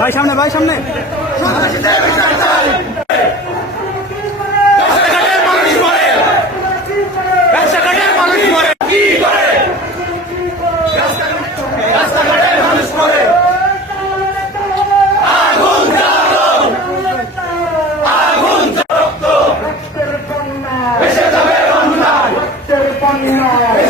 ভাই সামনে ভাই সামনে। Fire!